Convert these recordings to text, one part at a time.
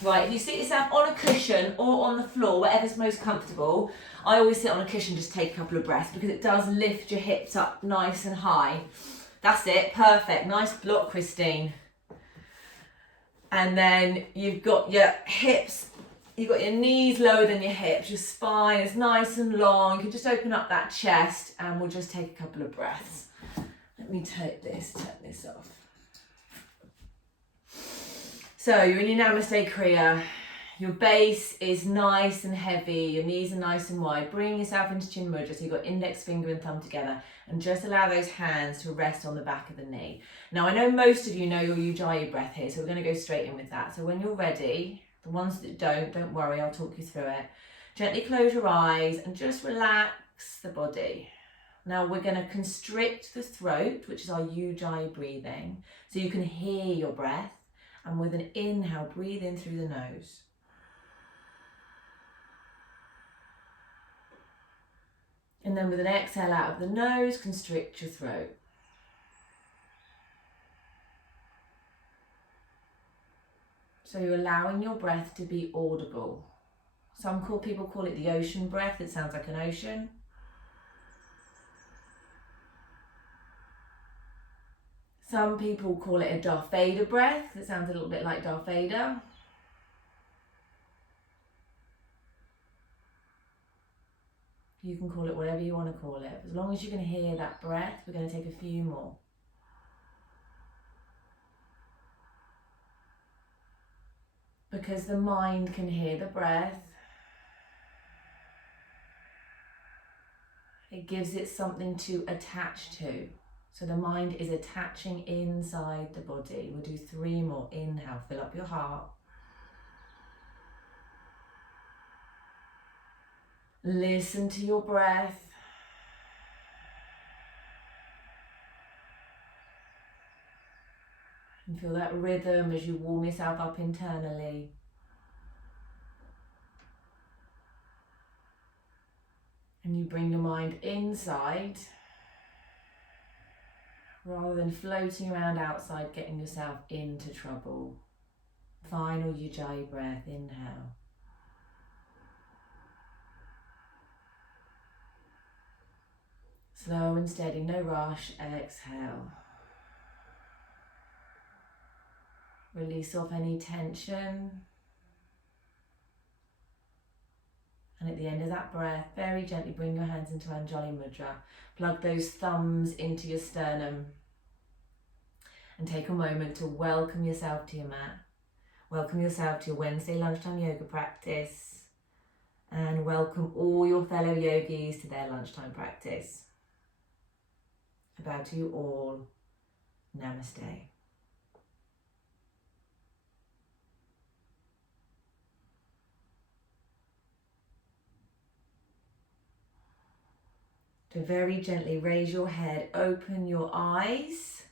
Right, if you sit yourself on a cushion or on the floor, whatever's most comfortable, I always sit on a cushion, just take a couple of breaths because it does lift your hips up nice and high. That's it, perfect. Nice block, Christine. And then you've got your hips, you've got your knees lower than your hips, your spine is nice and long. You can just open up that chest and we'll just take a couple of breaths. Let me turn this off. So you're in your Namaste Kriya. Your base is nice and heavy, your knees are nice and wide. Bring yourself into Chin Mudra, so you've got index finger and thumb together, and just allow those hands to rest on the back of the knee. Now I know most of you know your Ujjayi breath here, so we're going to go straight in with that. So when you're ready, the ones that don't worry, I'll talk you through it. Gently close your eyes and just relax the body. Now we're going to constrict the throat, which is our Ujjayi breathing, so you can hear your breath. And with an inhale, breathe in through the nose. And then with an exhale out of the nose, constrict your throat. So you're allowing your breath to be audible. Some people call it the ocean breath. It sounds like an ocean. Some people call it a Darth Vader breath. It sounds a little bit like Darth Vader. You can call it whatever you want to call it. As long as you can hear that breath, we're going to take a few more. Because the mind can hear the breath, it gives it something to attach to. So the mind is attaching inside the body. We'll do 3 more. Inhale, fill up your heart. Listen to your breath. And feel that rhythm as you warm yourself up internally. And you bring your mind inside, rather than floating around outside, getting yourself into trouble. Final Ujjayi breath, inhale. Slow and steady, no rush, exhale. Release off any tension. And at the end of that breath, very gently bring your hands into Anjali Mudra. Plug those thumbs into your sternum. And take a moment to welcome yourself to your mat. Welcome yourself to your Wednesday lunchtime yoga practice. And welcome all your fellow yogis to their lunchtime practice. I bow to you all. Namaste. So very gently raise your head, open your eyes,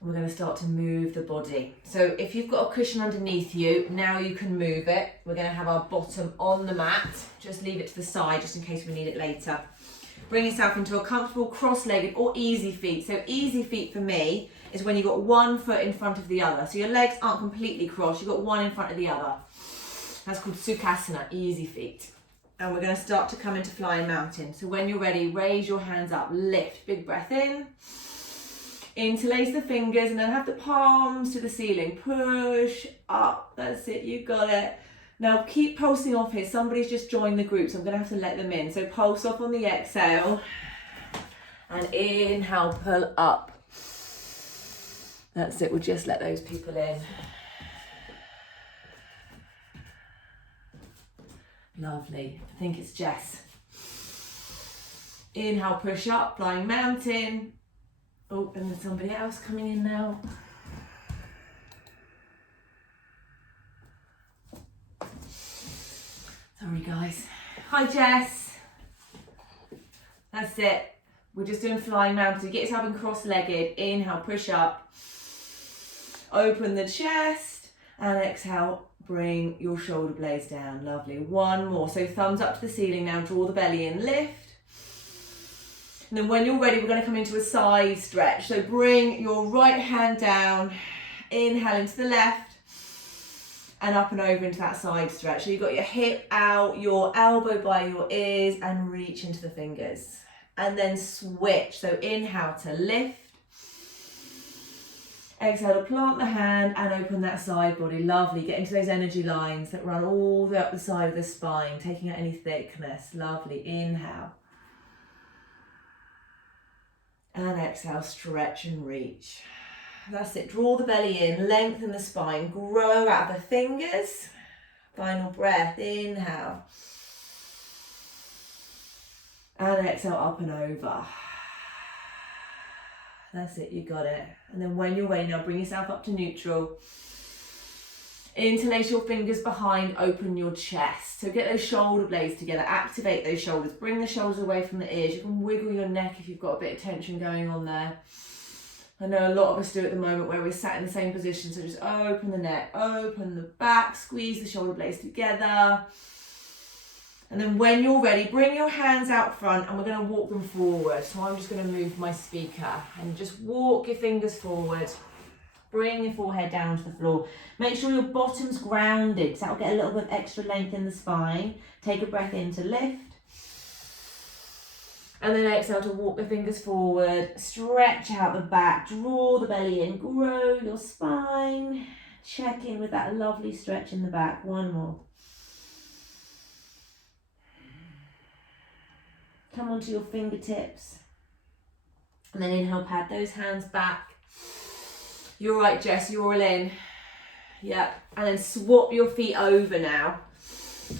and we're going to start to move the body. So if you've got a cushion underneath you, now you can move it. We're going to have our bottom on the mat. Just leave it to the side just in case we need it later. Bring yourself into a comfortable cross-legged or easy feet. So easy feet for me is when you've got one foot in front of the other. So your legs aren't completely crossed, you've got one in front of the other. That's called Sukhasana, easy feet. And we're going to start to come into Flying Mountain. So when you're ready, raise your hands up, lift, big breath in. Interlace the fingers and then have the palms to the ceiling. Push up, that's it, you got it. Now keep pulsing off here. Somebody's just joined the group, so I'm going to have to let them in. So pulse off on the exhale. And inhale, pull up. That's it, we'll just let those people in. Lovely. I think it's Jess. Inhale, push up, Flying Mountain. Oh, and there's somebody else coming in now. Sorry, guys. Hi, Jess. That's it. We're just doing Flying Mountain. Get yourself in cross-legged. Inhale, push up. Open the chest. And exhale. Bring your shoulder blades down. Lovely. One more. So thumbs up to the ceiling now. Draw the belly in. Lift. And then when you're ready, we're going to come into a side stretch. So bring your right hand down. Inhale into the left. and up and over into that side stretch. So you've got your hip out, your elbow by your ears, and reach into the fingers. And then switch. So inhale to lift. Exhale to plant the hand and open that side body. Lovely. Get into those energy lines that run all the way up the side of the spine, taking out any thickness. Lovely. Inhale. And exhale, stretch and reach. That's it. Draw the belly in, lengthen the spine, grow out of the fingers. Final breath. Inhale. And exhale, up and over. That's it, you got it. And then when you're ready, now bring yourself up to neutral. Interlace your fingers behind, open your chest. So get those shoulder blades together, activate those shoulders, bring the shoulders away from the ears. You can wiggle your neck if you've got a bit of tension going on there. I know a lot of us do at the moment where we're sat in the same position, so just open the neck, open the back, squeeze the shoulder blades together. And then when you're ready, bring your hands out front and we're going to walk them forward. So I'm just going to move my speaker and just walk your fingers forward. Bring your forehead down to the floor. Make sure your bottom's grounded because that will get a little bit extra length in the spine. Take a breath in to lift. And then exhale to walk the fingers forward. Stretch out the back, draw the belly in, grow your spine. Check in with that lovely stretch in the back. One more. Come onto your fingertips. And then inhale, pad those hands back. You're right, Jess, you're all in. Yep. And then swap your feet over now.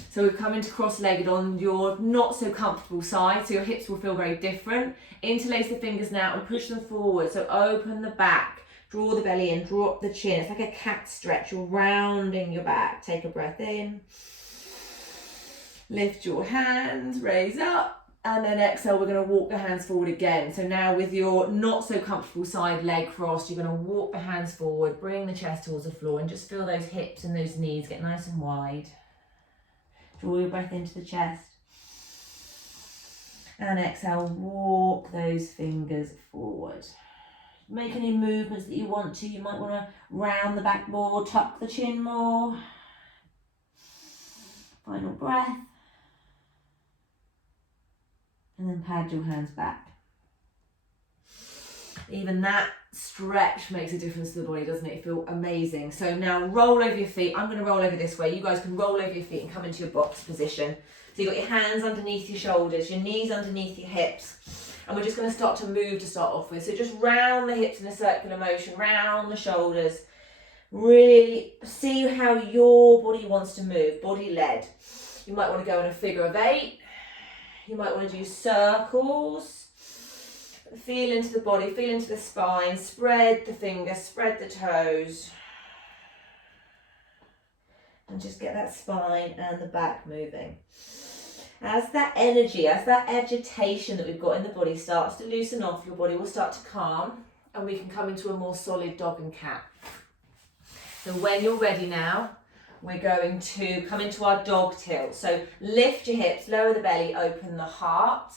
So we've come into cross-legged on your not so comfortable side, so your hips will feel very different. Interlace the fingers now and push them forward. So open the back, draw the belly in, drop the chin. It's like a cat stretch. You're rounding your back. Take a breath in. Lift your hands, raise up. And then exhale, we're going to walk the hands forward again. So now with your not so comfortable side leg crossed, you're going to walk the hands forward, bring the chest towards the floor and just feel those hips and those knees get nice and wide. Draw your breath into the chest. And exhale, walk those fingers forward. Make any movements that you want to. You might want to round the back more, tuck the chin more. Final breath. And then pad your hands back. Even that stretch makes a difference to the body, doesn't it? You feel amazing. So now roll over your feet. I'm going to roll over this way. You guys can roll over your feet and come into your box position. So you've got your hands underneath your shoulders, your knees underneath your hips. And we're just going to start to move to start off with. So just round the hips in a circular motion, round the shoulders. Really see how your body wants to move, body led. You might want to go in a figure of 8. You might want to do circles. Feel into the body, feel into the spine. Spread the fingers, spread the toes. And just get that spine and the back moving. As that energy, as that agitation that we've got in the body starts to loosen off, your body will start to calm and we can come into a more solid dog and cat. So when you're ready now, we're going to come into our dog tilt. So lift your hips, lower the belly, open the heart.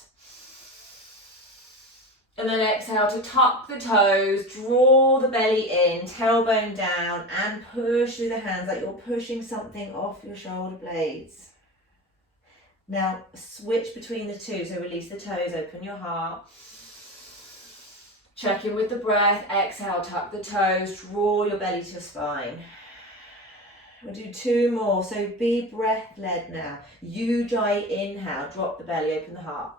And then exhale to tuck the toes, draw the belly in, tailbone down, and push through the hands like you're pushing something off your shoulder blades. Now switch between the two. So release the toes, open your heart. Check in with the breath. Exhale, tuck the toes, draw your belly to your spine. We'll do 2 more, so be breath-led now. Ujjayi, inhale, drop the belly, open the heart.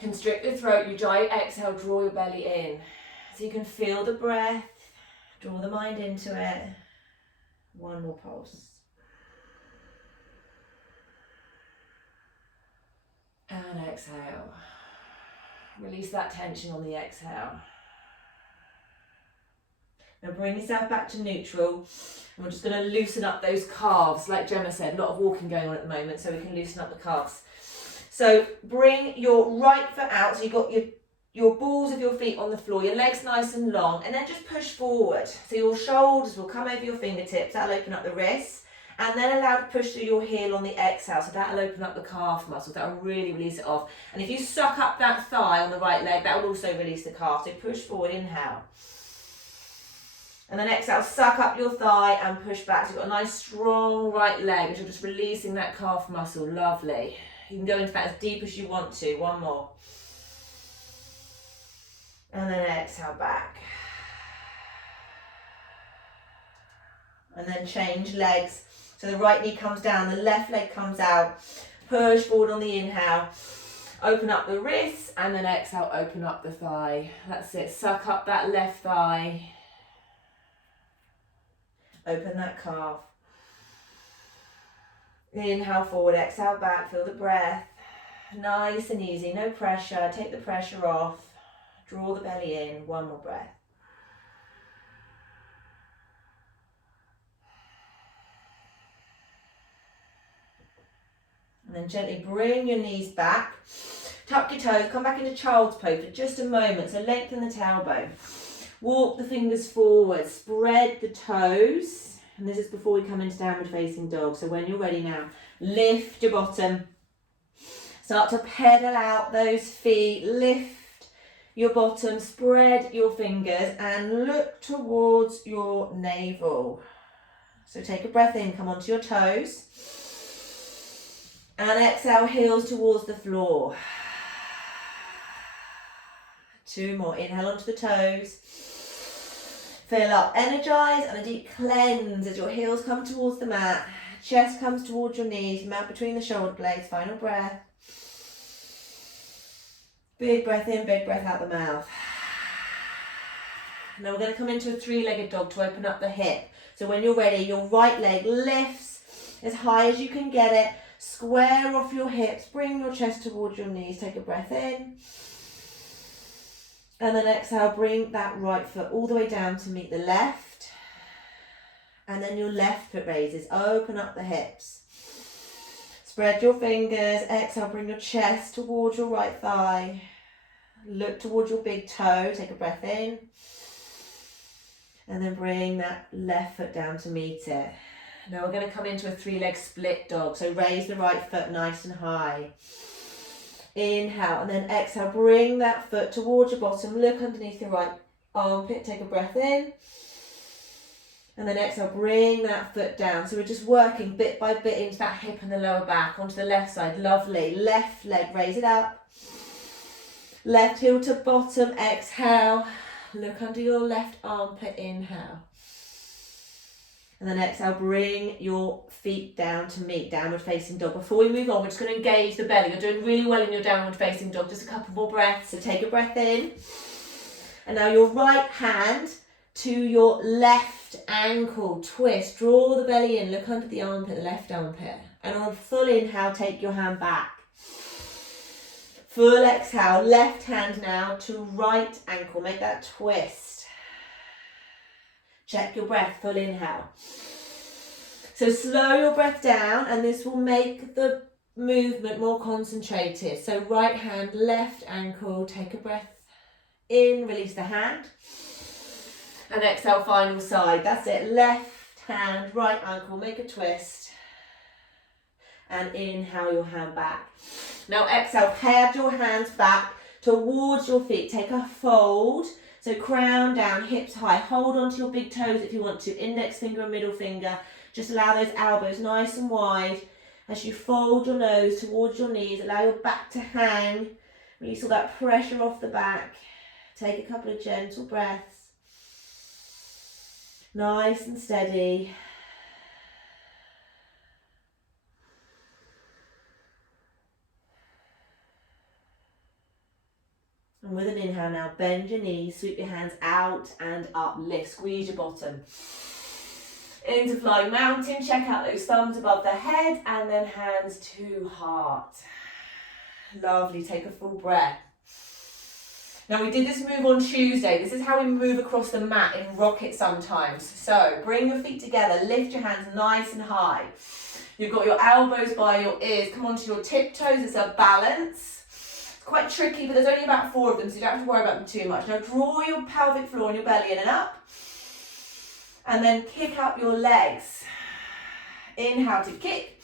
Constrict the throat, Ujjayi, exhale, draw your belly in. So you can feel the breath, draw the mind into it. 1 more pulse. And exhale. Release that tension on the exhale. Now bring yourself back to neutral and we're just going to loosen up those calves. Like Gemma said, a lot of walking going on at the moment, so we can loosen up the calves. So bring your right foot out, so you've got your balls of your feet on the floor, your legs nice and long, and then just push forward. So your shoulders will come over your fingertips, that'll open up the wrists, and then allow to push through your heel on the exhale, so that'll open up the calf muscle, that'll really release it off. And if you suck up that thigh on the right leg, that will also release the calf. So push forward, inhale. And then exhale, suck up your thigh and push back. So you've got a nice strong right leg as you're just releasing that calf muscle. Lovely. You can go into that as deep as you want to. One more. And then exhale back. And then change legs. So the right knee comes down, the left leg comes out. Push forward on the inhale. Open up the wrists and then exhale, open up the thigh. That's it. Suck up that left thigh. Open that calf. Inhale forward, exhale back, feel the breath. Nice and easy, no pressure. Take the pressure off. Draw the belly in. One more breath. And then gently bring your knees back. Tuck your toes, come back into child's pose for just a moment. So lengthen the tailbone. Walk the fingers forward, spread the toes. And this is before we come into downward facing dog. So when you're ready now, lift your bottom. Start to pedal out those feet. Lift your bottom, spread your fingers and look towards your navel. So take a breath in, come onto your toes. And exhale, heels towards the floor. 2 more. Inhale onto the toes. Fill up, energize, and a deep cleanse as your heels come towards the mat. Chest comes towards your knees, mat between the shoulder blades. Final breath. Big breath in, big breath out the mouth. Now we're going to come into a 3-legged dog to open up the hip. So when you're ready, your right leg lifts as high as you can get it. Square off your hips, bring your chest towards your knees, take a breath in. And then exhale, bring that right foot all the way down to meet the left. And then your left foot raises, open up the hips. Spread your fingers, exhale, bring your chest towards your right thigh. Look towards your big toe, take a breath in. And then bring that left foot down to meet it. Now we're going to come into a 3-leg split dog. So raise the right foot nice and high. Inhale and then exhale. Bring that foot towards your bottom. Look underneath your right armpit. Take a breath in. And then exhale. Bring that foot down. So we're just working bit by bit into that hip and the lower back. Onto the left side. Lovely. Left leg. Raise it up. Left heel to bottom. Exhale. Look under your left armpit. Inhale. And then exhale, bring your feet down to meet downward facing dog. Before we move on, we're just going to engage the belly. You're doing really well in your downward facing dog. Just a couple more breaths. So take a breath in. And now your right hand to your left ankle. Twist. Draw the belly in. Look under the armpit, the left armpit. And on a full inhale, take your hand back. Full exhale. Left hand now to right ankle. Make that twist. Check your breath, full inhale. So slow your breath down and this will make the movement more concentrated. So right hand, left ankle, take a breath in, release the hand. And exhale, final side. That's it, left hand, right ankle, make a twist. And inhale your hand back. Now exhale, pad your hands back towards your feet. Take a fold. So crown down, hips high. Hold onto your big toes if you want to. Index finger and middle finger. Just allow those elbows nice and wide. As you fold your nose towards your knees, allow your back to hang. Release all that pressure off the back. Take a couple of gentle breaths. Nice and steady. And with an inhale now, bend your knees, sweep your hands out and up, lift, squeeze your bottom. Into flying mountain, check out those thumbs above the head and then hands to heart. Lovely, take a full breath. Now we did this move on Tuesday. This is how we move across the mat in rocket sometimes. So bring your feet together, lift your hands nice and high. You've got your elbows by your ears, come onto your tiptoes, it's a balance. Quite tricky, but there's only about 4 of them, so you don't have to worry about them too much. Now draw your pelvic floor and your belly in and up. And then kick up your legs. Inhale to kick.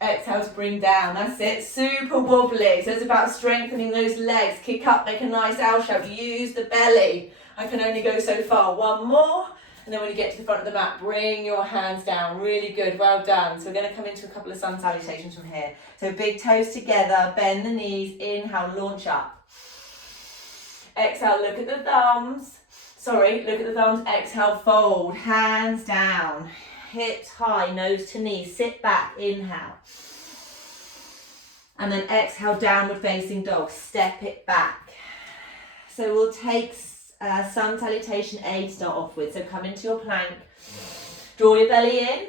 Exhale to bring down. That's it. Super wobbly. So it's about strengthening those legs. Kick up, make a nice L shape. Use the belly. I can only go so far. 1 more. And then when you get to the front of the mat, bring your hands down. Really good, well done. So we're going to come into a couple of sun salutations from here. So big toes together, bend the knees, inhale, launch up. Exhale, look at the thumbs. Sorry, look at the thumbs. Exhale, fold, hands down. Hips high, nose to knee, sit back, inhale. And then exhale, downward facing dog, step it back. So we'll take sun salutation A to start off with. So come into your plank, draw your belly in,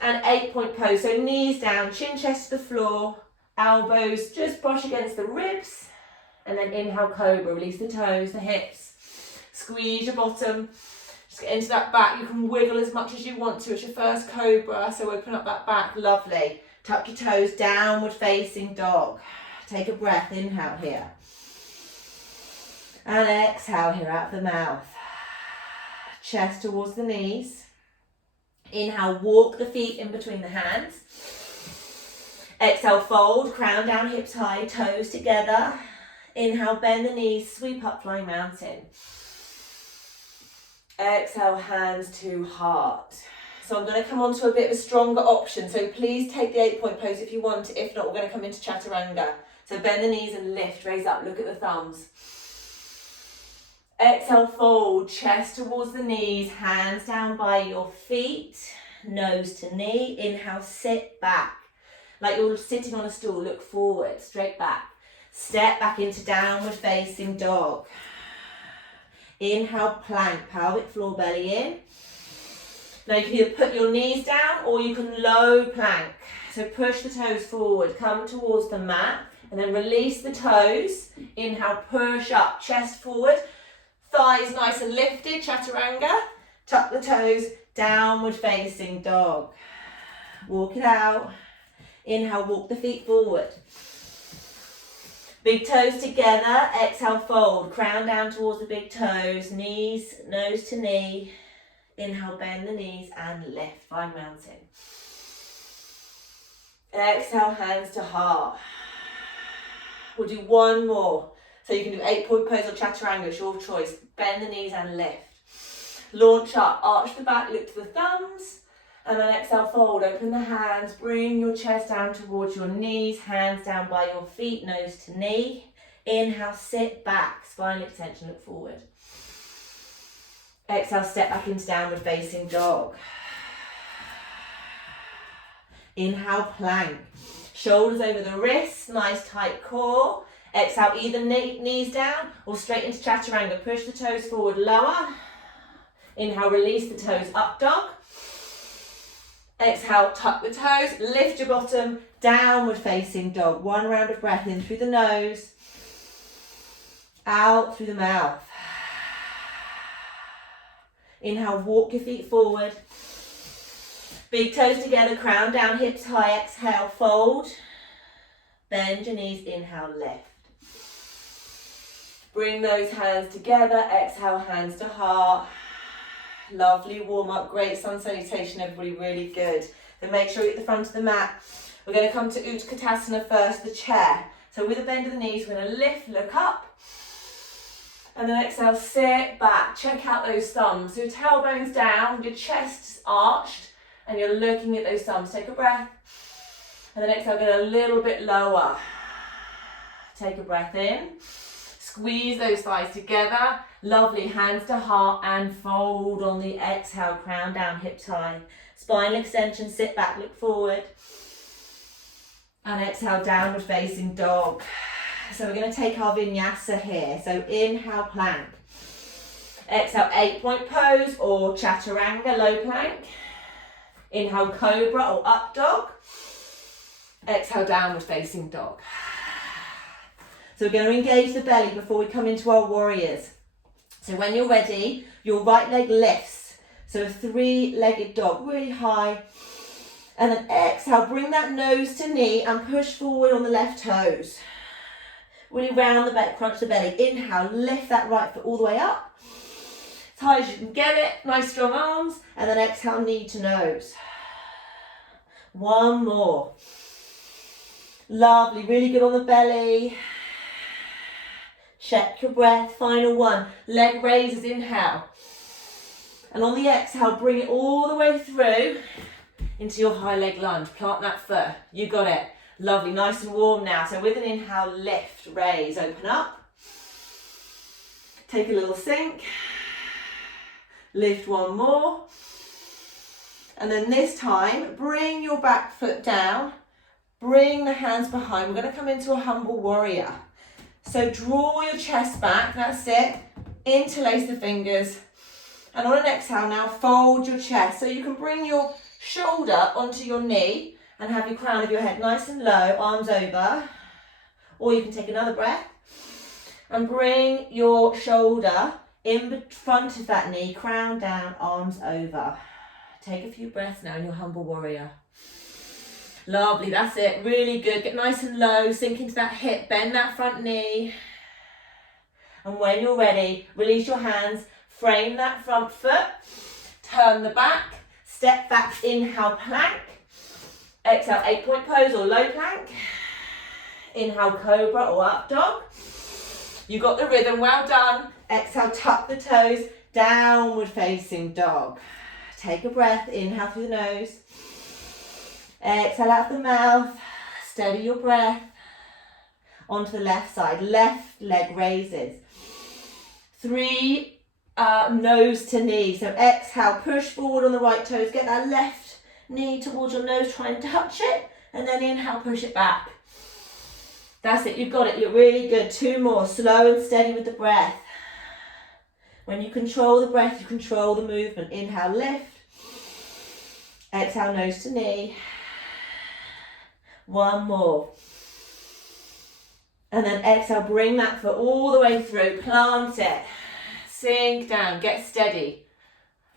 and 8-point pose. So knees down, chin, chest to the floor, elbows just brush against the ribs, and then inhale, cobra, release the toes, the hips, squeeze your bottom, just get into that back. You can wiggle as much as you want to. It's your first cobra, so open up that back, lovely. Tuck your toes, downward facing dog. Take a breath, inhale here. And exhale here out the mouth. Chest towards the knees. Inhale, walk the feet in between the hands. Exhale, fold, crown down, hips high, toes together. Inhale, bend the knees, sweep up, flying mountain. Exhale, hands to heart. So I'm going to come on to a bit of a stronger option. So please take the 8-point pose if you want to. If not, we're going to come into chaturanga. So bend the knees and lift, raise up, look at the thumbs. Exhale, fold, chest towards the knees, hands down by your feet, nose to knee. Inhale, sit back. Like you're sitting on a stool, look forward, straight back. Step back into downward facing dog. Inhale, plank, pelvic floor, belly in. Now you can either put your knees down or you can low plank. So push the toes forward, come towards the mat, and then release the toes. Inhale, push up, chest forward, thighs nice and lifted, chaturanga. Tuck the toes, downward facing dog. Walk it out. Inhale, walk the feet forward. Big toes together, exhale, fold, crown down towards the big toes, knees, nose to knee. Inhale, bend the knees and lift, flying mountain. Exhale, hands to heart. We'll do one more. So you can do 8-point pose or chaturanga, it's your choice. Bend the knees and lift. Launch up, arch the back, look to the thumbs. And then exhale, fold, open the hands, bring your chest down towards your knees, hands down by your feet, nose to knee. Inhale, sit back, spinal extension, look forward. Exhale, step back into downward facing dog. Inhale, plank. Shoulders over the wrists, nice tight core. Exhale, either knees down or straight into chaturanga. Push the toes forward, lower. Inhale, release the toes, up dog. Exhale, tuck the toes, lift your bottom, downward facing dog. One round of breath in through the nose, out through the mouth. Inhale, walk your feet forward. Big toes together, crown down, hips high. Exhale, fold. Bend your knees, inhale, lift. Bring those hands together, exhale, hands to heart. Lovely warm up, great sun salutation, everybody, really good. Then make sure you're at the front of the mat. We're going to come to Utkatasana first, the chair. So with a bend of the knees, we're going to lift, look up. And then exhale, sit back, check out those thumbs. So your tailbone's down, your chest's arched, and you're looking at those thumbs. Take a breath. And then exhale, get a little bit lower. Take a breath in. Squeeze those thighs together. Lovely, hands to heart and fold on the exhale, crown down, hips high. Spinal extension, sit back, look forward. And exhale, downward facing dog. So we're going to take our vinyasa here. So inhale, plank. Exhale, 8-point pose or chaturanga, low plank. Inhale, cobra or up dog. Exhale, downward facing dog. So we're going to engage the belly before we come into our warriors. So when you're ready, your right leg lifts. So a 3-legged dog, really high. And then exhale, bring that nose to knee and push forward on the left toes. Really round the back, crunch the belly. Inhale, lift that right foot all the way up. As high as you can get it. Nice strong arms. And then exhale, knee to nose. One more. Lovely, really good on the belly. Check your breath. Final one. Leg raises, inhale. And on the exhale, bring it all the way through into your high leg lunge. Plant that foot. You got it. Lovely, nice and warm now. So with an inhale, lift, raise, open up. Take a little sink. Lift one more. And then this time, bring your back foot down. Bring the hands behind. We're going to come into a humble warrior. So draw your chest back. That's it. Interlace the fingers. And on an exhale now, fold your chest. So you can bring your shoulder onto your knee and have your crown of your head nice and low, arms over. Or you can take another breath and bring your shoulder in front of that knee, crown down, arms over. Take a few breaths now in your humble warrior. Lovely, that's it, really good. Get nice and low, sink into that hip, bend that front knee. And when you're ready, release your hands, frame that front foot, turn the back, step back, inhale, plank. Exhale, 8-point pose or low plank. Inhale, cobra or up dog. You got the rhythm, well done. Exhale, tuck the toes, downward facing dog. Take a breath, inhale through the nose. Exhale out the mouth, steady your breath. Onto the left side, left leg raises. 3 nose to knee. So exhale, push forward on the right toes, get that left knee towards your nose, try and touch it. And then inhale, push it back. That's it, you've got it, you're really good. 2 more, slow and steady with the breath. When you control the breath, you control the movement. Inhale, lift. Exhale, nose to knee. 1 more. And then exhale, bring that foot all the way through, plant it. Sink down, get steady.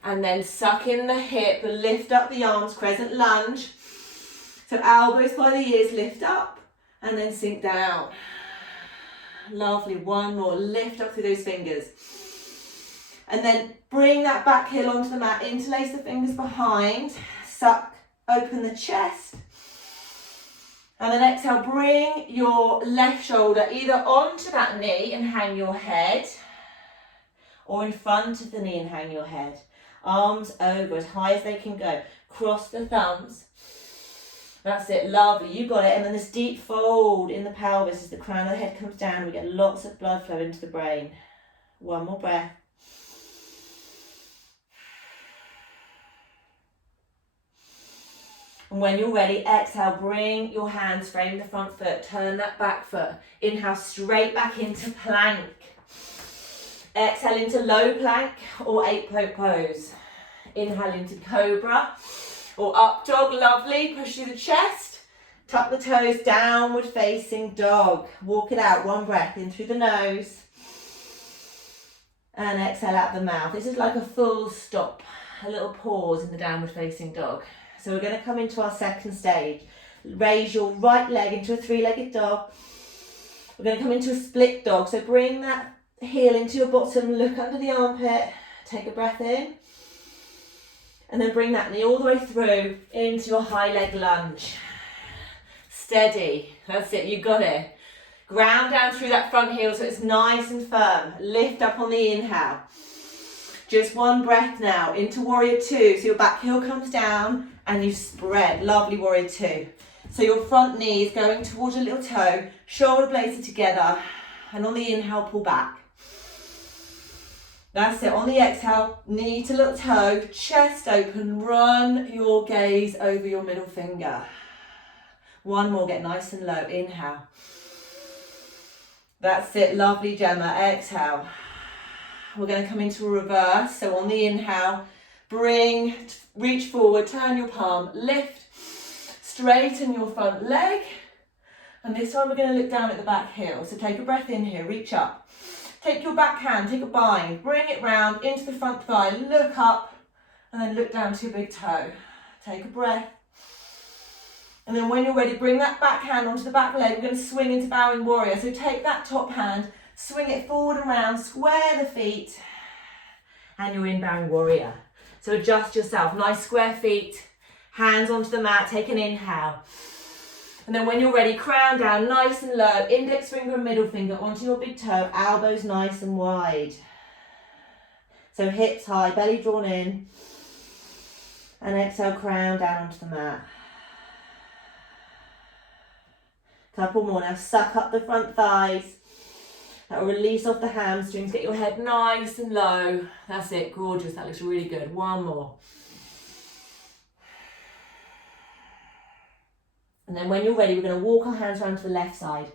And then suck in the hip, lift up the arms, crescent lunge. So elbows by the ears, lift up. And then sink down. Lovely, 1 more, lift up through those fingers. And then bring that back heel onto the mat, interlace the fingers behind, suck, open the chest. And then exhale, bring your left shoulder either onto that knee and hang your head, or in front of the knee and hang your head. Arms over as high as they can go. Cross the thumbs. That's it, lovely, you got it. And then this deep fold in the pelvis as the crown of the head comes down. We get lots of blood flow into the brain. 1 more breath. And when you're ready, exhale, bring your hands, frame the front foot, turn that back foot. Inhale, straight back into plank. Exhale into low plank or 8-point pose. Inhale into cobra or up dog, lovely. Push through the chest, tuck the toes, downward facing dog. Walk it out, 1 breath in through the nose. And exhale out the mouth. This is like a full stop, a little pause in the downward facing dog. So we're going to come into our second stage. Raise your right leg into a 3-legged dog. We're going to come into a split dog. So bring that heel into your bottom, look under the armpit, take a breath in. And then bring that knee all the way through into your high leg lunge. Steady, that's it, you got it. Ground down through that front heel so it's nice and firm. Lift up on the inhale. Just 1 breath now into warrior 2. So your back heel comes down and you spread. Lovely, warrior 2. So your front knee is going towards your little toe, shoulder blades are together, and on the inhale, pull back. That's it. On the exhale, knee to little toe, chest open, run your gaze over your middle finger. 1 more, get nice and low. Inhale. That's it. Lovely, Gemma. Exhale. We're going to come into a reverse. So on the inhale, reach forward, turn your palm, lift, straighten your front leg. And this time we're going to look down at the back heel. So take a breath in here, reach up. Take your back hand, take a bind, bring it round into the front thigh, look up, and then look down to your big toe. Take a breath. And then when you're ready, bring that back hand onto the back leg. We're going to swing into bowing warrior. So take that top hand, swing it forward and round, square the feet, and you're in bowing warrior. So adjust yourself, nice square feet, hands onto the mat, take an inhale. And then when you're ready, crown down, nice and low, index finger and middle finger onto your big toe, elbows nice and wide. So hips high, belly drawn in. And exhale, crown down onto the mat. Couple more now, suck up the front thighs. That will release off the hamstrings, get your head nice and low. That's it, gorgeous, that looks really good. One more. And then when you're ready, we're going to walk our hands around to the left side.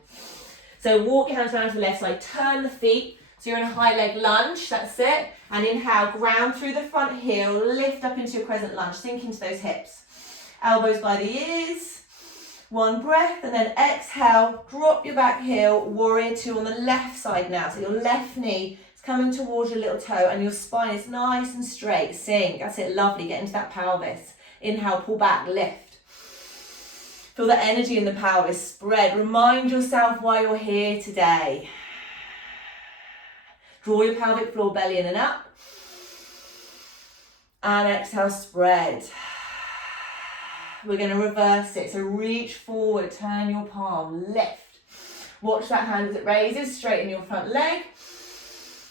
So walk your hands around to the left side, turn the feet. So you're in a high leg lunge, that's it. And inhale, ground through the front heel, lift up into your crescent lunge, sink into those hips. Elbows by the ears. One breath, and then exhale, drop your back heel, warrior two on the left side now. So your left knee is coming towards your little toe and your spine is nice and straight. Sink, that's it, lovely, get into that pelvis. Inhale, pull back, lift. Feel the energy in the pelvis, spread. Remind yourself why you're here today. Draw your pelvic floor, belly in and up. And exhale, spread. We're going to reverse it. So reach forward, turn your palm, lift. Watch that hand as it raises, straighten your front leg.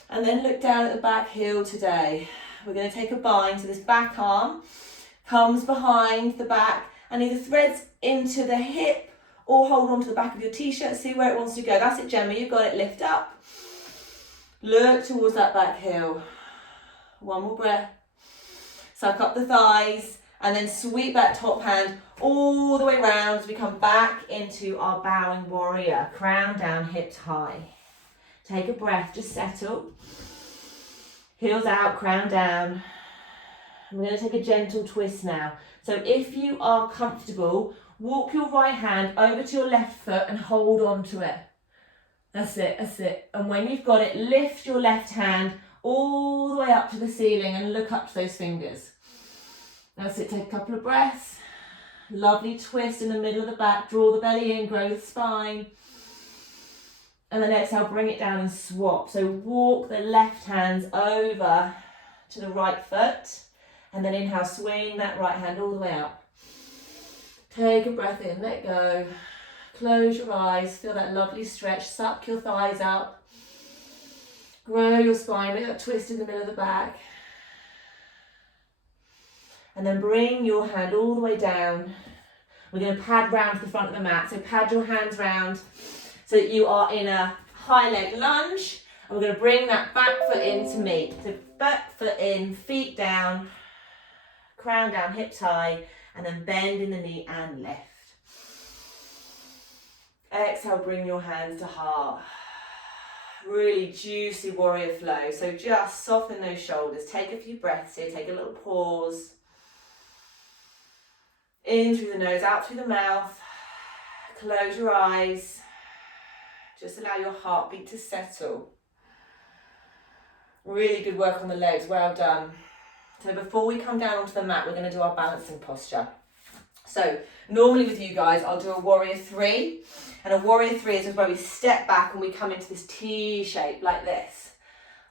And then look down at the back heel today. We're going to take a bind. So this back arm comes behind the back and either threads into the hip or hold on to the back of your t-shirt. See where it wants to go. That's it, Gemma. You've got it. Lift up. Look towards that back heel. One more breath. Suck up the thighs. And then sweep that top hand all the way around as we come back into our bowing warrior. Crown down, hips high. Take a breath, just settle. Heels out, crown down. We're going to take a gentle twist now. So if you are comfortable, walk your right hand over to your left foot and hold on to it. That's it, that's it. And when you've got it, lift your left hand all the way up to the ceiling and look up to those fingers. That's it, take a couple of breaths. Lovely twist in the middle of the back, draw the belly in, grow the spine. And then exhale, bring it down and swap. So walk the left hands over to the right foot. And then inhale, swing that right hand all the way up. Take a breath in, let go. Close your eyes, feel that lovely stretch, suck your thighs up. Grow your spine, make that twist in the middle of the back. And then bring your hand all the way down. We're going to pad round to the front of the mat. So pad your hands round so that you are in a high leg lunge. And we're going to bring that back foot in to meet. So back foot in, feet down, crown down, hips high, and then bend in the knee and lift. Exhale, bring your hands to heart. Really juicy warrior flow. So just soften those shoulders. Take a few breaths here. Take a little pause. In through the nose, out through the mouth. Close your eyes. Just allow your heartbeat to settle. Really good work on the legs, well done. So before we come down onto the mat, we're going to do our balancing posture. So normally with you guys, I'll do a warrior three. And a warrior three is where we step back and we come into this T shape like this.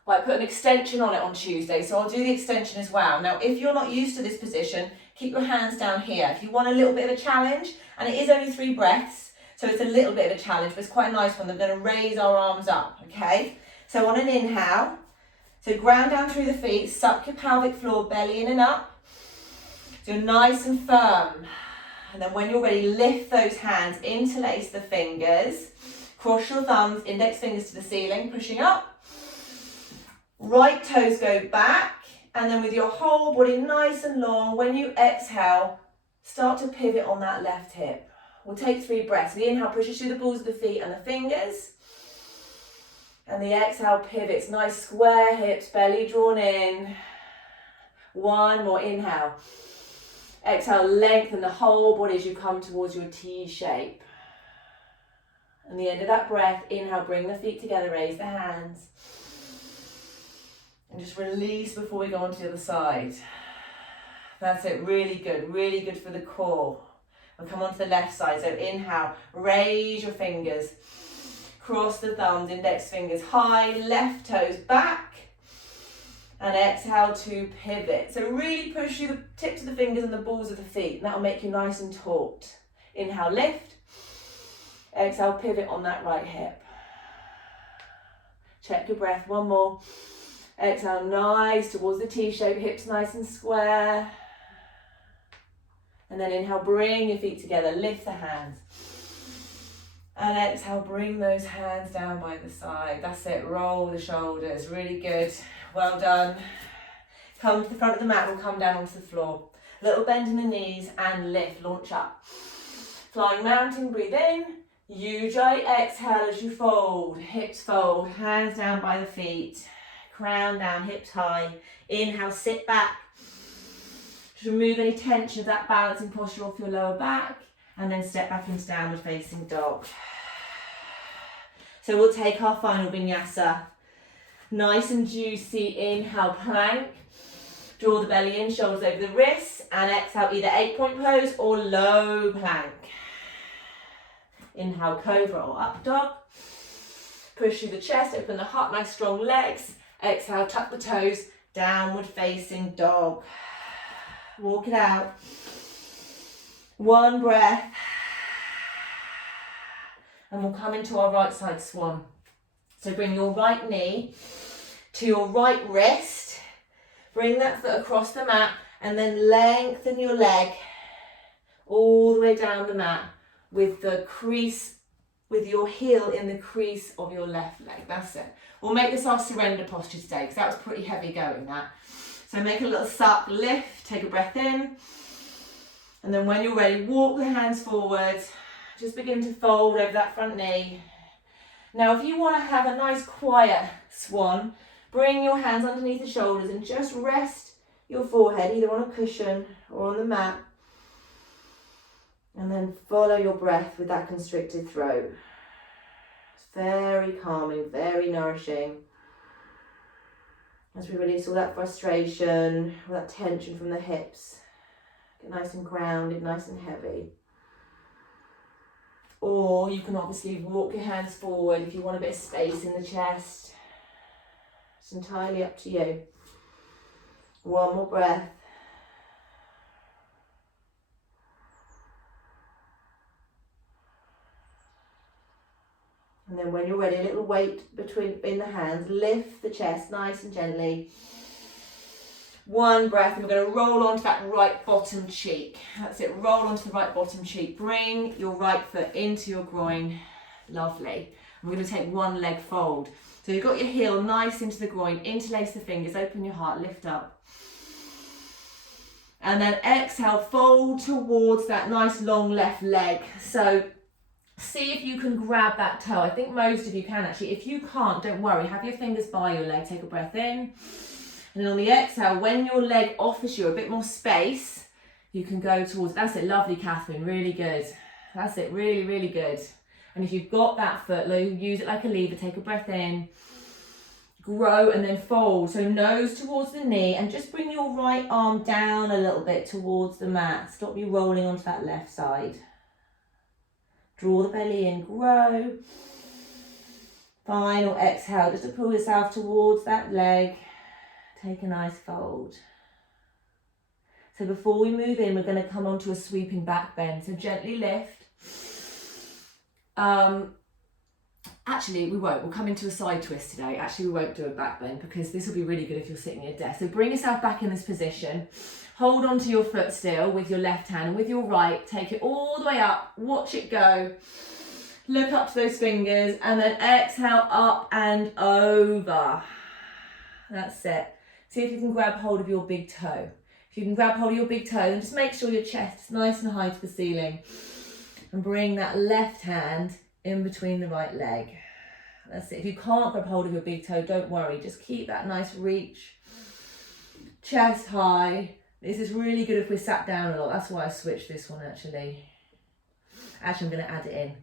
Well, I put an extension on it on Tuesday, so I'll do the extension as well. Now, if you're not used to this position, keep your hands down here. If you want a little bit of a challenge, and it is only 3 breaths, so it's a little bit of a challenge, but it's quite a nice one. I'm going to raise our arms up, okay? So on an inhale, so ground down through the feet, suck your pelvic floor, belly in and up. So you're nice and firm. And then when you're ready, lift those hands, interlace the fingers, cross your thumbs, index fingers to the ceiling, pushing up. Right toes go back, and then with your whole body nice and long, when you exhale, start to pivot on that left hip. We'll take 3 breaths. The inhale pushes through the balls of the feet and the fingers. And the exhale pivots, nice square hips, belly drawn in. 1 more, inhale. Exhale, lengthen the whole body as you come towards your T shape. And the end of that breath, inhale, bring the feet together, raise the hands. And just release before we go on to the other side. That's it, really good for the core. We'll come on to the left side, so inhale, raise your fingers, cross the thumbs, index fingers high, left toes back, and exhale to pivot. So really push through the tips of the fingers and the balls of the feet, and that'll make you nice and taut. Inhale, lift, exhale, pivot on that right hip. Check your breath, 1 more. Exhale, nice towards the T-shape, hips nice and square. And then inhale, bring your feet together, lift the hands. And exhale, bring those hands down by the side. That's it, roll the shoulders, really good. Well done. Come to the front of the mat, we'll come down onto the floor. Little bend in the knees and lift, launch up. Flying mountain, breathe in. Ujjayi, exhale as you fold, hips fold, hands down by the feet. Crown down, hips high. Inhale, sit back. Just remove any tension of that balancing posture off your lower back. And then step back into downward facing dog. So we'll take our final vinyasa. Nice and juicy, inhale, plank. Draw the belly in, shoulders over the wrists. And exhale, either 8-point pose or low plank. Inhale, cobra or up dog. Push through the chest, open the heart, nice strong legs. Exhale, tuck the toes, downward facing dog. Walk it out. One breath. And we'll come into our right side swan. So bring your right knee to your right wrist. Bring that foot across the mat and then lengthen your leg all the way down the mat with the crease, with your heel in the crease of your left leg. That's it. We'll make this our surrender posture today because that was pretty heavy going, that. So make a little suck, lift, take a breath in. And then when you're ready, walk the hands forward. Just begin to fold over that front knee. Now, if you want to have a nice quiet swan, bring your hands underneath the shoulders and just rest your forehead either on a cushion or on the mat. And then follow your breath with that constricted throat. It's very calming, very nourishing. As we release all that frustration, all that tension from the hips. Get nice and grounded, nice and heavy. Or you can obviously walk your hands forward if you want a bit of space in the chest. It's entirely up to you. One more breath. And then when you're ready, a little weight in the hands, lift the chest nice and gently. One breath, and we're going to roll onto that right bottom cheek. That's it, roll onto the right bottom cheek. Bring your right foot into your groin. Lovely. And we're going to take one leg fold. So you've got your heel nice into the groin, interlace the fingers, open your heart, lift up. And then exhale, fold towards that nice long left leg. So see if you can grab that toe. I think most of you can actually. If you can't, don't worry. Have your fingers by your leg. Take a breath in. And then on the exhale, when your leg offers you a bit more space, you can go towards, that's it, lovely Catherine, really good. That's it, really, really good. And if you've got that foot, use it like a lever, take a breath in, grow and then fold. So nose towards the knee and just bring your right arm down a little bit towards the mat. Stop you rolling onto that left side. Draw the belly in, grow. Final exhale, just to pull yourself towards that leg. Take a nice fold. So before we move in, we're going to come onto a sweeping back bend. So gently lift. Actually, we won't. We'll come into a side twist today. Actually, we won't do a back bend because this will be really good if you're sitting at your desk. So bring yourself back in this position. Hold onto your foot still with your left hand and with your right. Take it all the way up. Watch it go. Look up to those fingers and then exhale up and over. That's it. See if you can grab hold of your big toe. If you can grab hold of your big toe, then just make sure your chest is nice and high to the ceiling. And bring that left hand in between the right leg. That's it. If you can't grab hold of your big toe, don't worry. Just keep that nice reach. Chest high. This is really good if we're sat down a lot. That's why I switched this one actually. Actually, I'm going to add it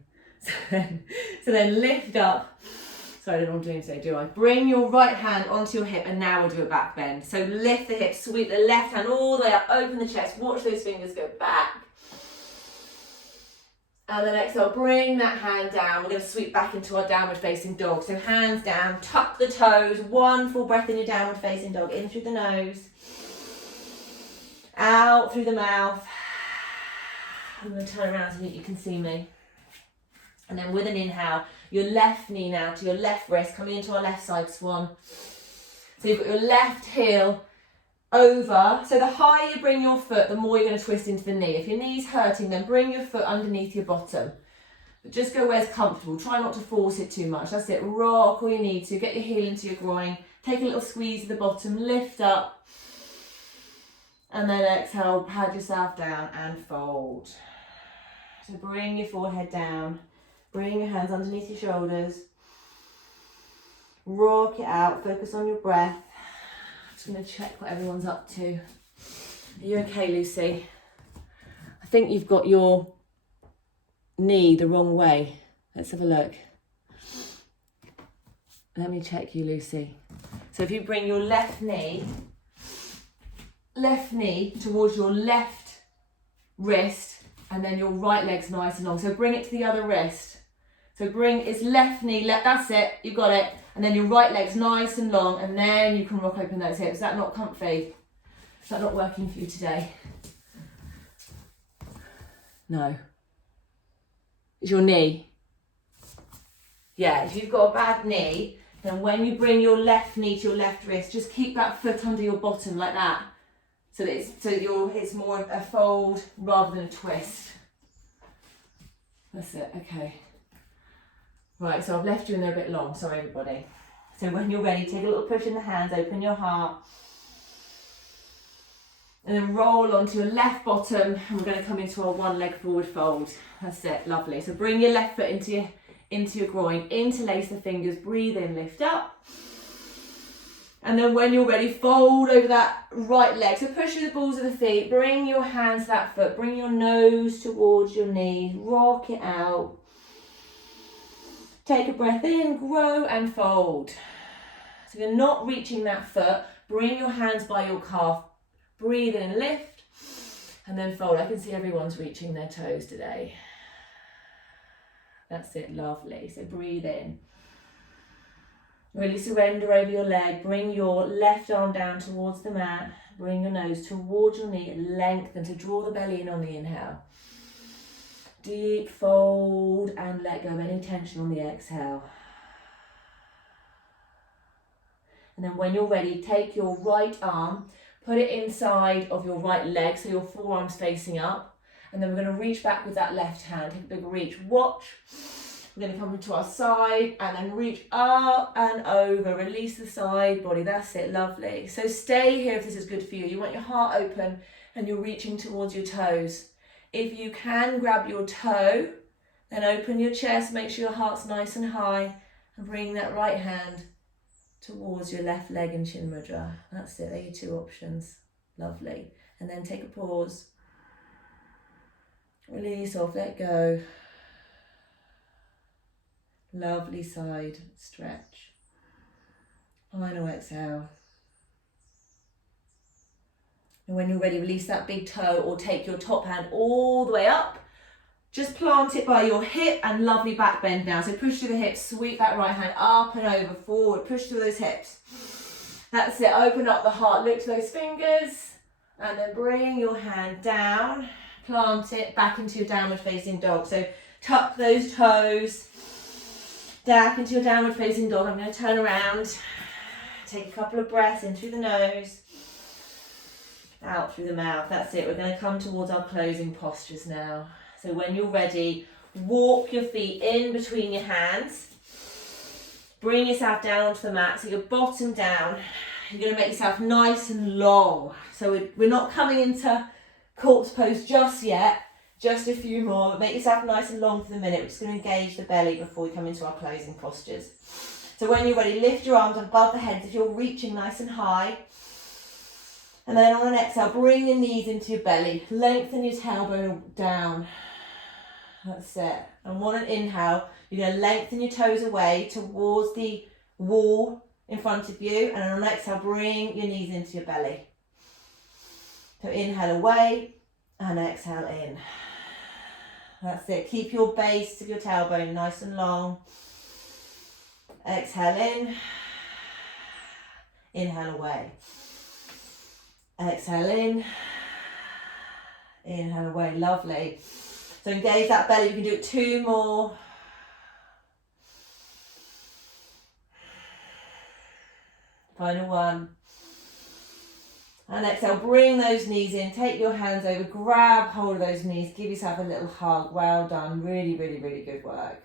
in. So then lift up. Sorry, I don't know what I'm doing today, do I? Bring your right hand onto your hip and now we'll do a back bend. So lift the hip, sweep the left hand all the way up, open the chest, watch those fingers go back. And then exhale, bring that hand down. We're going to sweep back into our downward facing dog. So hands down, tuck the toes, one full breath in your downward facing dog, in through the nose, out through the mouth. I'm going to turn around so that you can see me. And then with an inhale, your left knee now to your left wrist, coming into our left side swan. So you've got your left heel over. So the higher you bring your foot, the more you're going to twist into the knee. If your knee's hurting, then bring your foot underneath your bottom. But just go where it's comfortable. Try not to force it too much. That's it. Rock all you need to. Get your heel into your groin. Take a little squeeze at the bottom. Lift up. And then exhale. Pad yourself down and fold. So bring your forehead down. Bring your hands underneath your shoulders. Rock it out. Focus on your breath. I'm just going to check what everyone's up to. Are you okay, Lucy? I think you've got your knee the wrong way. Let's have a look. Let me check you, Lucy. So if you bring your left knee towards your left wrist, and then your right leg's nice and long. So bring it to the other wrist. So bring its left knee, that's it, you got it. And then your right leg's nice and long, and then you can rock open those hips. Is that not comfy? Is that not working for you today? No. Is your knee? Yeah, if you've got a bad knee, then when you bring your left knee to your left wrist, just keep that foot under your bottom like that. So that it's more a fold rather than a twist. That's it, okay. Right, so I've left you in there a bit long, sorry everybody. So when you're ready, take a little push in the hands, open your heart. And then roll onto your left bottom, and we're going to come into our one leg forward fold. That's it, lovely. So bring your left foot into your groin, interlace the fingers, breathe in, lift up. And then when you're ready, fold over that right leg. So push through the balls of the feet, bring your hands to that foot, bring your nose towards your knees, rock it out. Take a breath in, grow and fold. So you're not reaching that foot, bring your hands by your calf, breathe in, lift, and then fold. I can see everyone's reaching their toes today. That's it, lovely. So breathe in. Really surrender over your leg. Bring your left arm down towards the mat. Bring your nose towards your knee and lengthen to draw the belly in on the inhale. Deep fold and let go of any tension on the exhale. And then when you're ready, take your right arm, put it inside of your right leg, so your forearm's facing up. And then we're going to reach back with that left hand. Take a big reach. Watch. We're going to come to our side and then reach up and over. Release the side body. That's it. Lovely. So stay here if this is good for you. You want your heart open and you're reaching towards your toes. If you can grab your toe, then open your chest. Make sure your heart's nice and high. And bring that right hand towards your left leg in Chin Mudra. That's it. There are your two options. Lovely. And then take a pause. Release off. Let go. Lovely side stretch. Final exhale. And when you're ready, release that big toe or take your top hand all the way up. Just plant it by your hip and lovely back bend now. So push through the hips, sweep that right hand up and over, forward, push through those hips. That's it, open up the heart, look to those fingers and then bring your hand down, plant it back into your downward facing dog. So tuck those toes. Back into your downward facing dog. I'm going to turn around, take a couple of breaths in through the nose, out through the mouth. That's it. We're going to come towards our closing postures now. So when you're ready, walk your feet in between your hands. Bring yourself down onto the mat. So your bottom down. You're going to make yourself nice and long. So we're not coming into corpse pose just yet. Just a few more, but make yourself nice and long for the minute. We're just going to engage the belly before we come into our closing postures. So when you're ready, lift your arms above the head if you're reaching nice and high. And then on an exhale, bring your knees into your belly. Lengthen your tailbone down. That's it. And on an inhale, you're going to lengthen your toes away towards the wall in front of you. And on an exhale, bring your knees into your belly. So inhale away and exhale in. That's it. Keep your base of your tailbone nice and long. Exhale in. Inhale away. Exhale in. Inhale away. Lovely. So engage that belly. You can do it two more. Final one. And exhale, bring those knees in, take your hands over, grab hold of those knees, give yourself a little hug. Well done, really, really, really good work.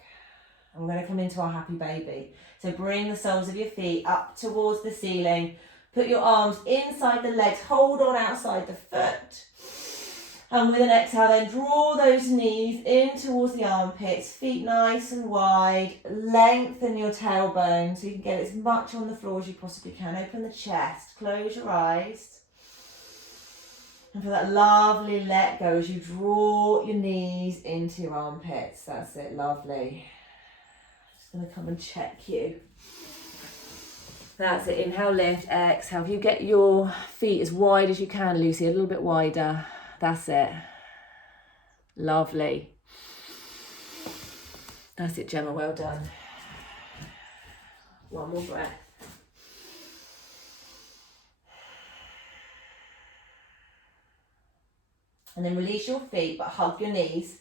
And we're going to come into our happy baby. So bring the soles of your feet up towards the ceiling, put your arms inside the legs, hold on outside the foot. And with an exhale then draw those knees in towards the armpits, feet nice and wide, lengthen your tailbone so you can get as much on the floor as you possibly can. Open the chest, close your eyes. And for that lovely let go as you draw your knees into your armpits. That's it, lovely. Just going to come and check you. That's it, inhale, lift, exhale. If you get your feet as wide as you can, Lucy, a little bit wider. That's it. Lovely. That's it, Gemma, well done. One more breath. And then release your feet, but hug your knees.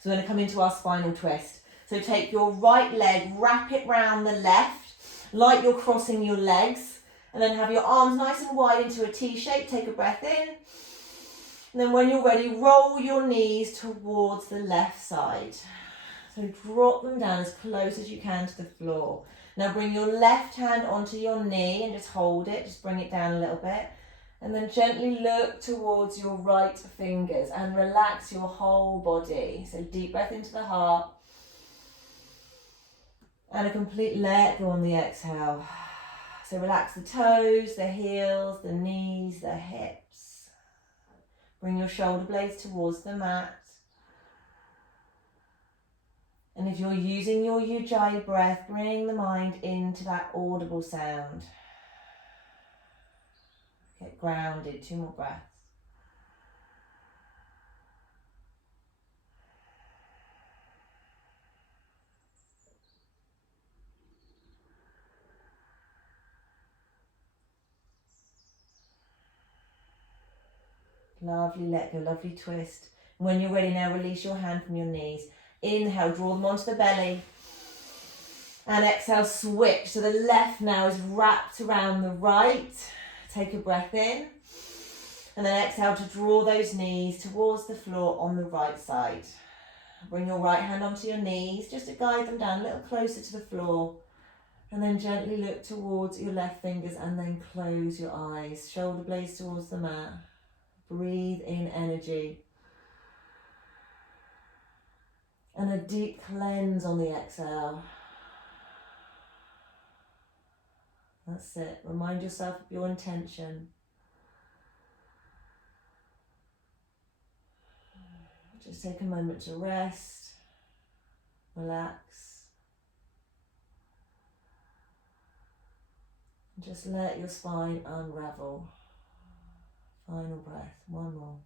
So we're going to come into our spinal twist. So take your right leg, wrap it round the left, like you're crossing your legs. And then have your arms nice and wide into a T shape. Take a breath in. And then when you're ready, roll your knees towards the left side. So drop them down as close as you can to the floor. Now bring your left hand onto your knee and just hold it. Just bring it down a little bit. And then gently look towards your right fingers and relax your whole body. So deep breath into the heart. And a complete let go on the exhale. So relax the toes, the heels, the knees, the hips. Bring your shoulder blades towards the mat. And if you're using your Ujjayi breath, bring the mind into that audible sound. Get grounded, 2 more breaths. Lovely let go, lovely twist. When you're ready now, release your hand from your knees. Inhale, draw them onto the belly. And exhale, switch. So the left now is wrapped around the right. Take a breath in. And then exhale to draw those knees towards the floor on the right side. Bring your right hand onto your knees, just to guide them down a little closer to the floor. And then gently look towards your left fingers and then close your eyes. Shoulder blades towards the mat. Breathe in energy. And a deep cleanse on the exhale. That's it. Remind yourself of your intention. Just take a moment to rest, relax. And just let your spine unravel. Final breath, one more.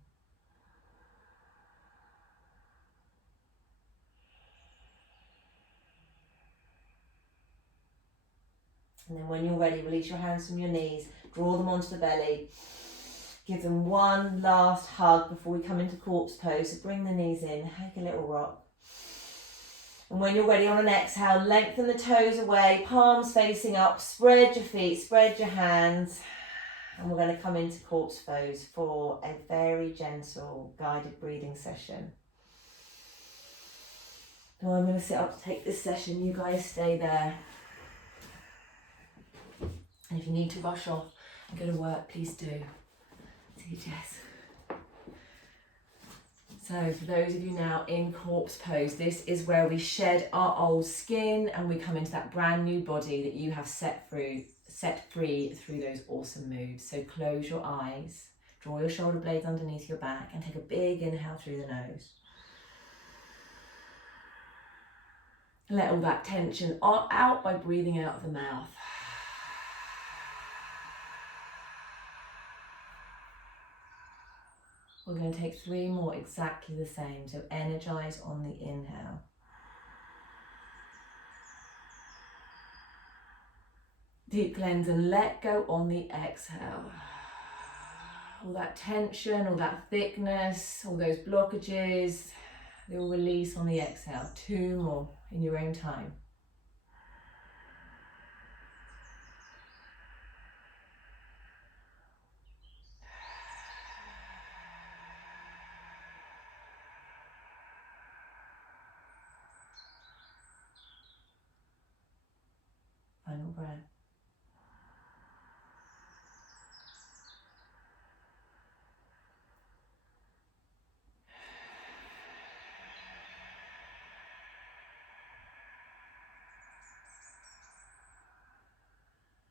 And then when you're ready, release your hands from your knees, draw them onto the belly. Give them one last hug before we come into corpse pose. So bring the knees in, take a little rock. And when you're ready on an exhale, lengthen the toes away, palms facing up, spread your feet, spread your hands. And we're going to come into corpse pose for a very gentle guided breathing session. So I'm going to sit up to take this session. You guys stay there. And if you need to rush off and go to work, please do. See you, Jess. So for those of you now in corpse pose, this is where we shed our old skin and we come into that brand new body that you have set free through those awesome moves. So close your eyes, draw your shoulder blades underneath your back and take a big inhale through the nose. Let all that tension out by breathing out of the mouth. We're going to take 3 more exactly the same. So energize on the inhale. Deep cleanse and let go on the exhale. All that tension, all that thickness, all those blockages, they will release on the exhale. 2 more in your own time. Final breath.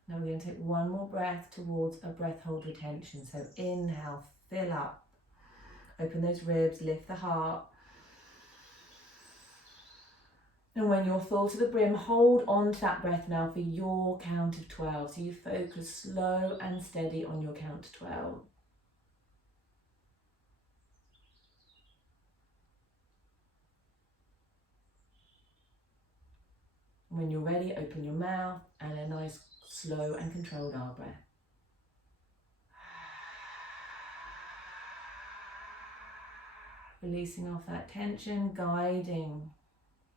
Now we're going to take one more breath towards a breath hold retention. So inhale, fill up, open those ribs, lift the heart. And when you're full to the brim, hold on to that breath now for your count of 12. So you focus slow and steady on your count to 12. When you're ready, open your mouth and a nice slow and controlled out breath. Releasing off that tension, guiding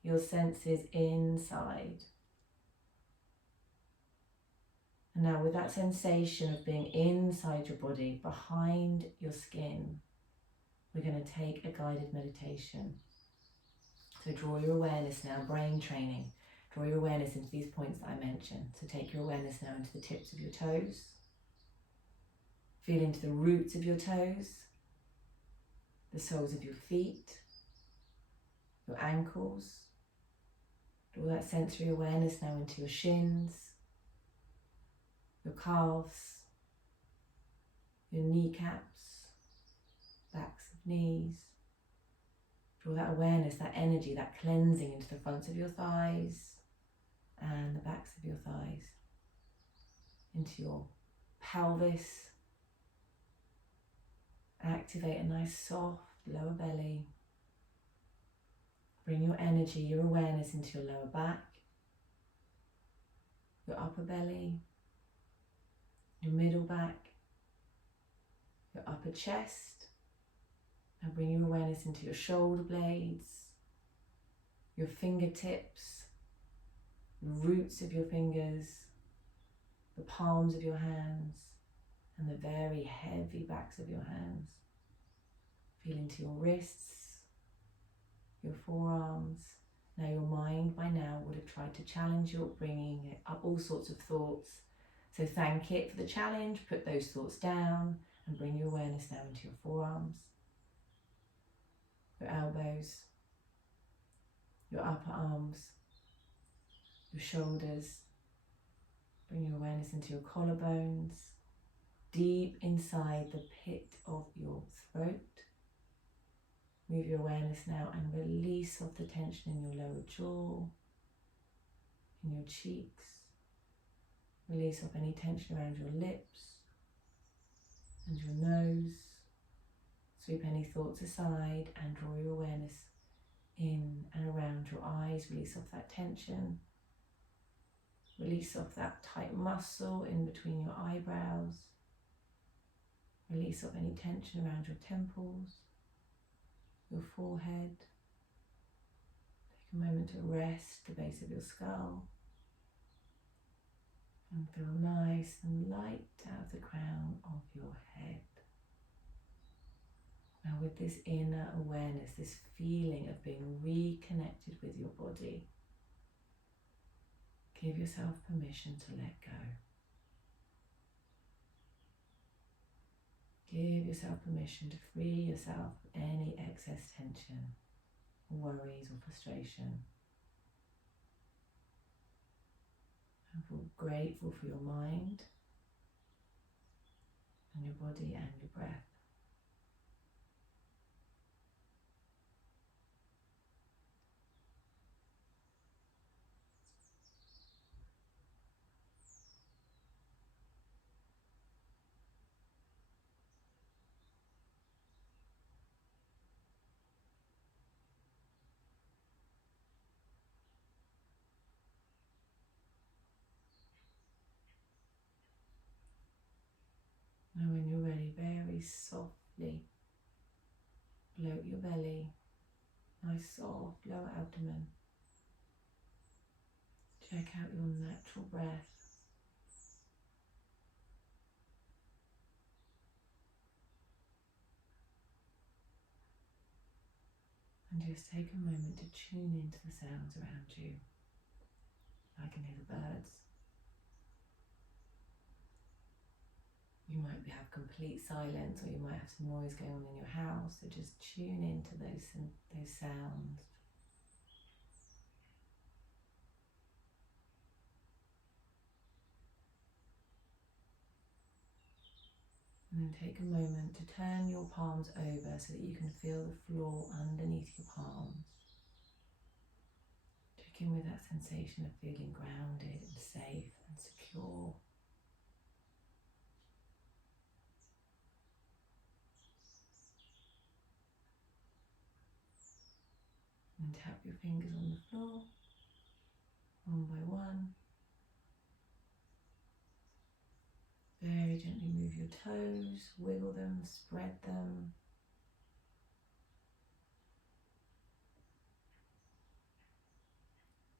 your senses inside. And now with that sensation of being inside your body, behind your skin, we're going to take a guided meditation. So draw your awareness now, brain training. Draw your awareness into these points that I mentioned. So take your awareness now into the tips of your toes. Feel into the roots of your toes, the soles of your feet, your ankles. Draw that sensory awareness now into your shins, your calves, your kneecaps, backs of knees. Draw that awareness, that energy, that cleansing into the fronts of your thighs and the backs of your thighs, into your pelvis. Activate a nice soft lower belly. Bring your energy, your awareness into your lower back, your upper belly, your middle back, your upper chest. Now bring your awareness into your shoulder blades, your fingertips, the roots of your fingers, the palms of your hands, and the very heavy backs of your hands. Feel into your wrists, your forearms. Now your mind by now would have tried to challenge you, bringing up all sorts of thoughts. So thank it for the challenge, put those thoughts down and bring your awareness now into your forearms, your elbows, your upper arms, your shoulders. Bring your awareness into your collarbones, deep inside the pit of your throat. Move your awareness now and release off the tension in your lower jaw, in your cheeks. Release off any tension around your lips and your nose. Sweep any thoughts aside and draw your awareness in and around your eyes. Release off that tension. Release off that tight muscle in between your eyebrows. Release off any tension around your temples, your forehead. Take a moment to rest the base of your skull and feel nice and light out of the crown of your head. Now with this inner awareness, this feeling of being reconnected with your body, give yourself permission to let go. Give yourself permission to free yourself of any excess tension, worries or frustration. And feel grateful for your mind and your body and your breath. Now when you're ready, very softly bloat your belly, nice soft lower abdomen. Check out your natural breath. And just take a moment to tune into the sounds around you. I can hear the birds You might have complete silence, or you might have some noise going on in your house, so just tune into those sounds. And then take a moment to turn your palms over so that you can feel the floor underneath your palms. Check in with that sensation of feeling grounded and safe and secure. And tap your fingers on the floor, one by one. Very gently move your toes, wiggle them, spread them.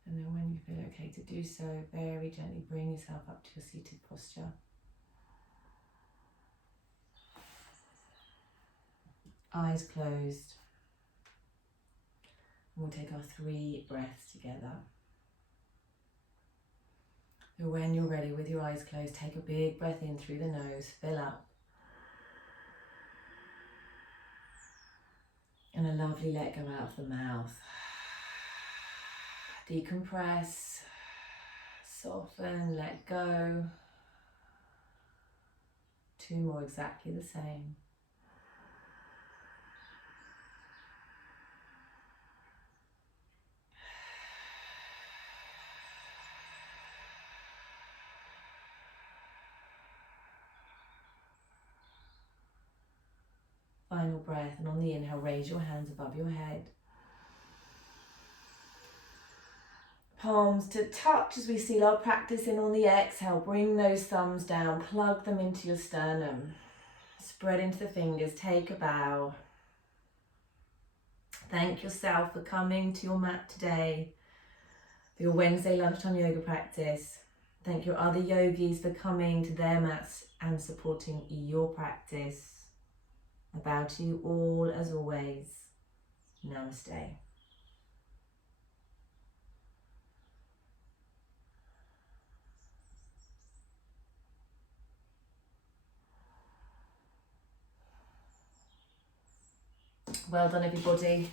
And then when you feel okay to do so, very gently bring yourself up to your seated posture. Eyes closed. We'll take our 3 breaths together. So when you're ready, with your eyes closed, take a big breath in through the nose, fill up. And a lovely let go out of the mouth. Decompress, soften, let go. 2 more exactly the same. Final breath, and on the inhale, raise your hands above your head. Palms to touch as we seal our practice in on the exhale. Bring those thumbs down, plug them into your sternum. Spread into the fingers, take a bow. Thank yourself for coming to your mat today for your Wednesday lunchtime yoga practice. Thank your other yogis for coming to their mats and supporting your practice. I bow to you all as always. Namaste. Well done, everybody.